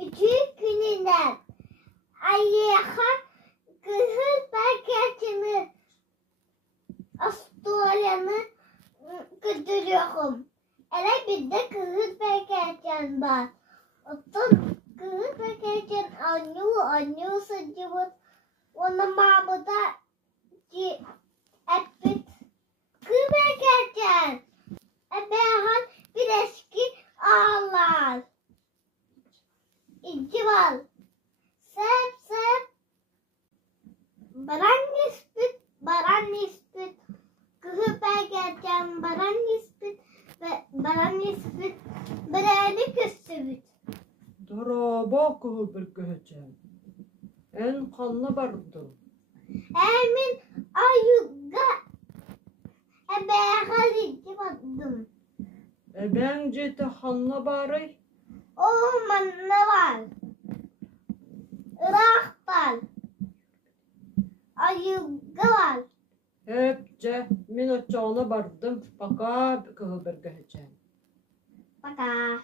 Üçü gününden ayağa kızıl paketini Astorya'nı götürüyorum. Ele bir de kızıl paketten var. Otun kızıl paketten anyu sıcımız. Ona mağabada epit kızıl paketten. Ebehan bir eski ağlar. İnci var. Sep. Baran nispet. Kızıl paketten baran nispet. Ve baran nispet. Bereli küsübüt. Daraba kıhıbır göheceğim. En kanlı bardım. Emin ayuga. Ebehan inci vardım. Bence de hanlı bari. O manna var. Irak var. Ayuga var. Hepçe min açağına bardım. Baka kıhıbır göheceğim. Baka.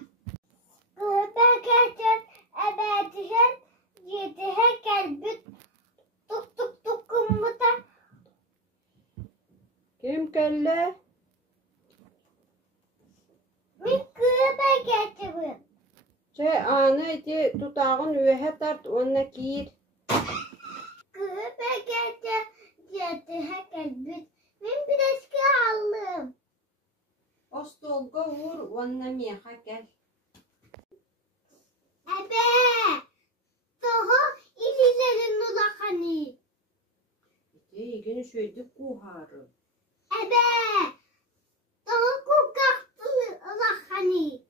Kıbrık'ın ebedişen yedihe gelbüt tuk kumuta. Kim kelle? Min Kıbrık'ın. Anı di tutağın üyehe tart onunla giyir. Kıbrık'ın yedihe gelbüt. Min bir eski aldım. O stolga vur onunla miyaha gel. Ebe. Toho ililerin ulakani. Yine şöyle kuharı. Ebe. Toho kukaktı ulakani.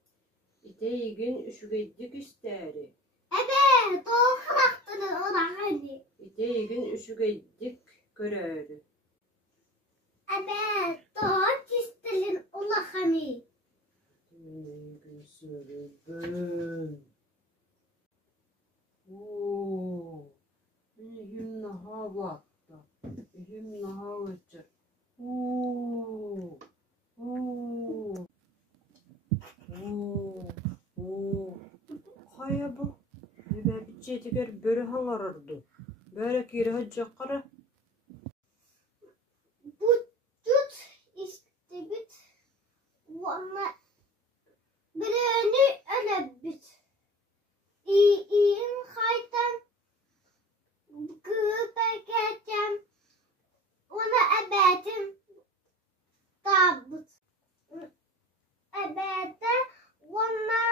Yine üşügecik isteri. Ebe. Toho kaktı ulakani. Yine üşügecik görürü. Ebe. Toho çistelin ulakani. Yine sürübün. Oo. Yine hava. Yine hava. Oo. Kaya bu. Bir çetiker böyle hangarırdı. Böyle kiri hacakara. Bu tut istebit. Valla bir önü öyle bit. İyiyim haytan. Kıbrık'ın. Ona ebedim. Tabut. Ebede ona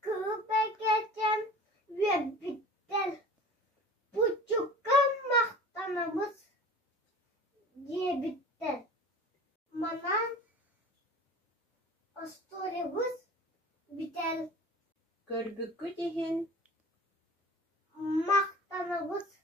Kıbrık'ın ve bitter. Buçukkan mahtanımız diye bitter. Manan Astorya'mız biter. Körbükü dihin. Mahtanımız